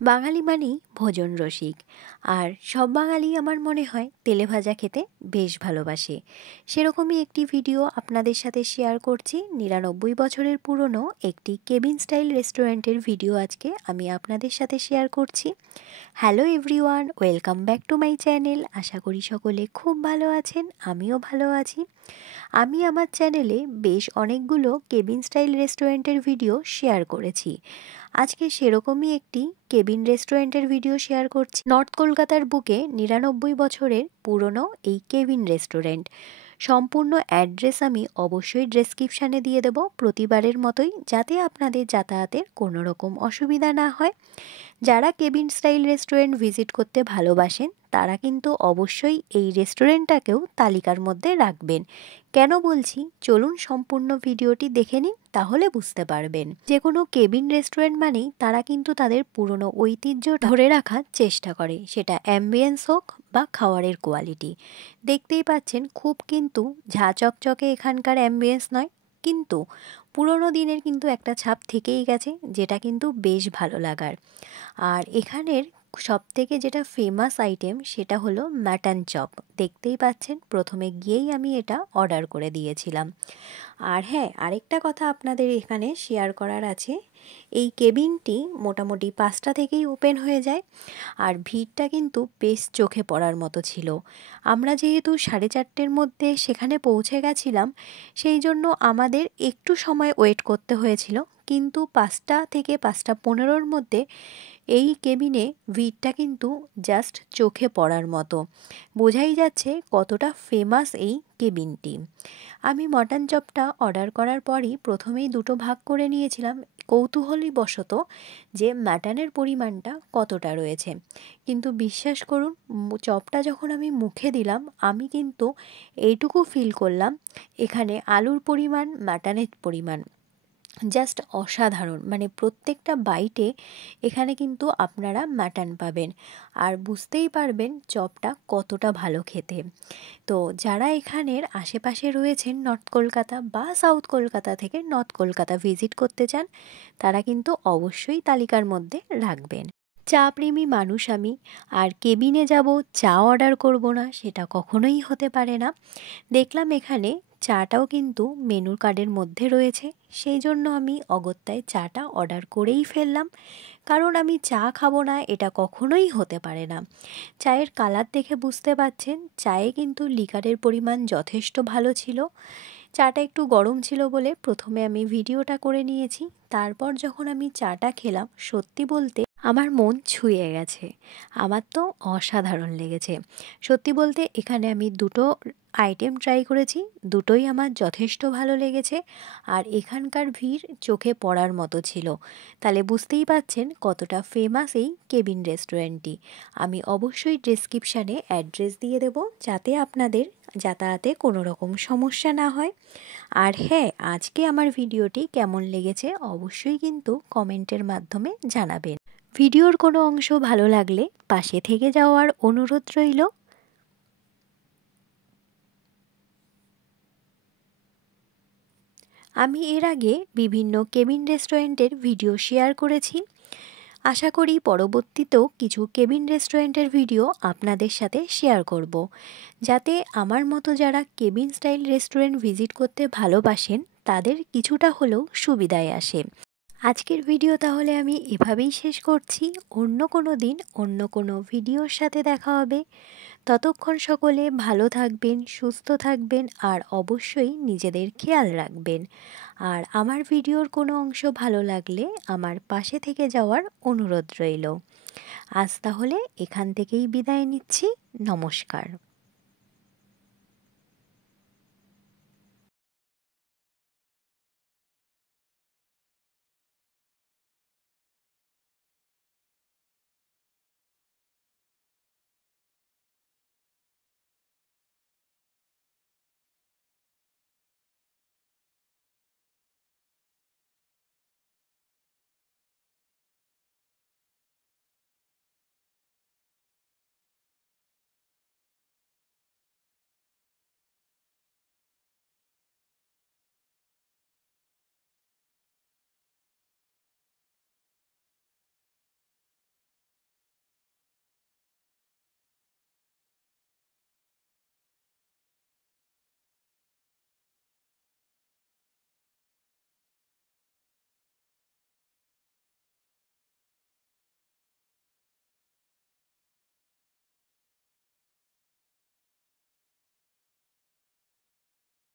বাঙালি মানেই ভোজন রসিক, আর সব বাঙালি আমার মনে হয় তেলে ভাজা খেতে বেশ ভালোবাসে। সেরকমই একটি ভিডিও আপনাদের সাথে শেয়ার করছি। 99 বছরের পুরনো একটি কেবিন স্টাইল রেস্টুরেন্টের ভিডিও আজকে আমি আপনাদের সাথে শেয়ার করছি। Hello everyone, welcome back to my channel. আশা করি সকলে খুব ভালো আছেন, আমিও ভালো আছি। আমি আমার চ্যানেলে বেশ অনেকগুলো কেবিন স্টাইল রেস্টুরেন্টের ভিডিও শেয়ার করেছি। আজকে সেরকমই একটি কেবিন রেস্টুরেন্টের ভিডিও শেয়ার করছি। নর্থ কলকাতার বুকে 99 বছরের পুরনো এই কেবিন রেস্টুরেন্ট। সম্পূর্ণ অ্যাড্রেস আমি অবশ্যই ডেসক্রিপশানে দিয়ে দেব, প্রতিবারের মতোই, যাতে আপনাদের যাতায়াতের কোনো রকম অসুবিধা না হয়। যারা কেবিন স্টাইল রেস্টুরেন্ট ভিজিট করতে ভালোবাসেন তারা কিন্তু অবশ্যই এই রেস্টুরেন্টটাকেও তালিকার মধ্যে রাখবেন। কেন বলছি, চলুন সম্পূর্ণ ভিডিওটি দেখে নিন, তাহলে বুঝতে পারবেন। যে কোনো কেবিন রেস্টুরেন্ট মানেই তারা কিন্তু তাদের পুরনো ঐতিহ্য ধরে রাখার চেষ্টা করে, সেটা অ্যাম্বিয়েন্স হোক বা খাবারের কোয়ালিটি। দেখতেই পাচ্ছেন খুব কিন্তু ঝাঁ চকচকে এখানকার অ্যাম্বিয়েন্স নয়, কিন্তু পুরনো দিনের কিন্তু একটা ছাপ থেকেই গেছে, যেটা কিন্তু বেশ ভালো লাগার। আর এখানের সবথেকে যেটা ফেমাস আইটেম সেটা হলো মাটন চপ। দেখতেই পাচ্ছেন, প্রথমে গিয়েই আমি এটা অর্ডার করে দিয়েছিলাম। আর হ্যাঁ, আরেকটা কথা আপনাদের এখানে শেয়ার করার আছে। এই কেবিনটি মোটামুটি 5টা থেকেই ওপেন হয়ে যায়, আর ভিড়টা কিন্তু বেশ চোখে পড়ার মতো ছিল। আমরা যেহেতু 4:30-র মধ্যে সেখানে পৌঁছে গেছিলাম, সেই জন্য আমাদের একটু সময় ওয়েট করতে হয়েছিল, কিন্তু 5টা থেকে 5টা 15-র মধ্যে এই কেবিনে ভিড়টা কিন্তু জাস্ট চোখে পড়ার মতো। বোঝাই যাচ্ছে কতটা ফেমাস এই কেবিনটি। আমি মটন চপটা অর্ডার করার পরই প্রথমেই দুটো ভাগ করে নিয়েছিলাম, কৌতূহলীবশত যে মাটনের পরিমাণটা কতটা রয়েছে। কিন্তু বিশ্বাস করুন, চপটা যখন আমি মুখে দিলাম, আমি কিন্তু এইটুকু ফিল করলাম এখানে আলুর পরিমাণ, মাটনের পরিমাণ জাস্ট অসাধারণ। মানে প্রত্যেকটা বাইটে এখানে কিন্তু আপনারা মাটন পাবেন, আর বুঝতেই পারবেন চপটা কতটা ভালো খেতে। তো যারা এখানের আশেপাশে রয়েছেন, নর্থ কলকাতা বা সাউথ কলকাতা থেকে নর্থ কলকাতা ভিজিট করতে চান, তারা কিন্তু অবশ্যই তালিকার মধ্যে রাখবেন। চা প্রেমী মানুষ আমি, আর কেবিনে যাব চা অর্ডার করব না সেটা কখনোই হতে পারে না। দেখলাম এখানে চাটাও কিন্তু মেনু কার্ডের মধ্যে রয়েছে, সেই জন্য আমি অগত্যায় চাটা অর্ডার করেই ফেললাম। কারণ আমি চা খাবো না এটা কখনোই হতে পারে না। চায়ের কালার দেখে বুঝতে পারছেন, চায়ে কিন্তু লিকারের পরিমাণ যথেষ্ট ভালো ছিল। চাটা একটু গরম ছিল বলে প্রথমে আমি ভিডিওটা করে নিয়েছি। তারপর যখন আমি চাটা খেলাম, সত্যি বলতে আমার মন ছুঁয়ে গেছে। আমার তো অসাধারণ লেগেছে। সত্যি বলতে এখানে আমি দুটো আইটেম ট্রাই করেছি, দুটোই আমার যথেষ্ট ভালো লেগেছে। আর এখানকার ভিড় চোখে পড়ার মতো ছিল। তাহলে বুঝতেই পাচ্ছেন কতটা ফেমাস এই কেবিন রেস্টুরেন্টটি। আমি অবশ্যই ডেসক্রিপশানে অ্যাড্রেস দিয়ে দেব, যাতে আপনাদের যাতায়াতে কোনো রকম সমস্যা না হয়। আর হ্যাঁ, আজকে আমার ভিডিওটি কেমন লেগেছে অবশ্যই কিন্তু কমেন্টের মাধ্যমে জানাবেন। ভিডিওর কোনো অংশ ভালো লাগলে পাশে থেকে যাওয়ার অনুরোধ রইল। আমি এর আগে বিভিন্ন কেবিন রেস্টুরেন্টের ভিডিও শেয়ার করেছি। আশা করি পরবর্তীতেও কিছু কেবিন রেস্টুরেন্টের ভিডিও আপনাদের সাথে শেয়ার করব, যাতে আমার মতো যারা কেবিন স্টাইল রেস্টুরেন্ট ভিজিট করতে ভালোবাসেন তাদের কিছুটা হলেও সুবিধায় আসে। আজকের ভিডিও তাহলে আমি এভাবেই শেষ করছি। অন্য কোনো দিন অন্য কোনো ভিডিওর সাথে দেখা হবে। ততক্ষণ সকলে ভালো থাকবেন, সুস্থ থাকবেন, আর অবশ্যই নিজেদের খেয়াল রাখবেন। আর আমার ভিডিওর কোনো অংশ ভালো লাগলে আমার পাশে থেকে যাওয়ার অনুরোধ রইল। আজ তাহলে এখান থেকেই বিদায় নিচ্ছি। নমস্কার।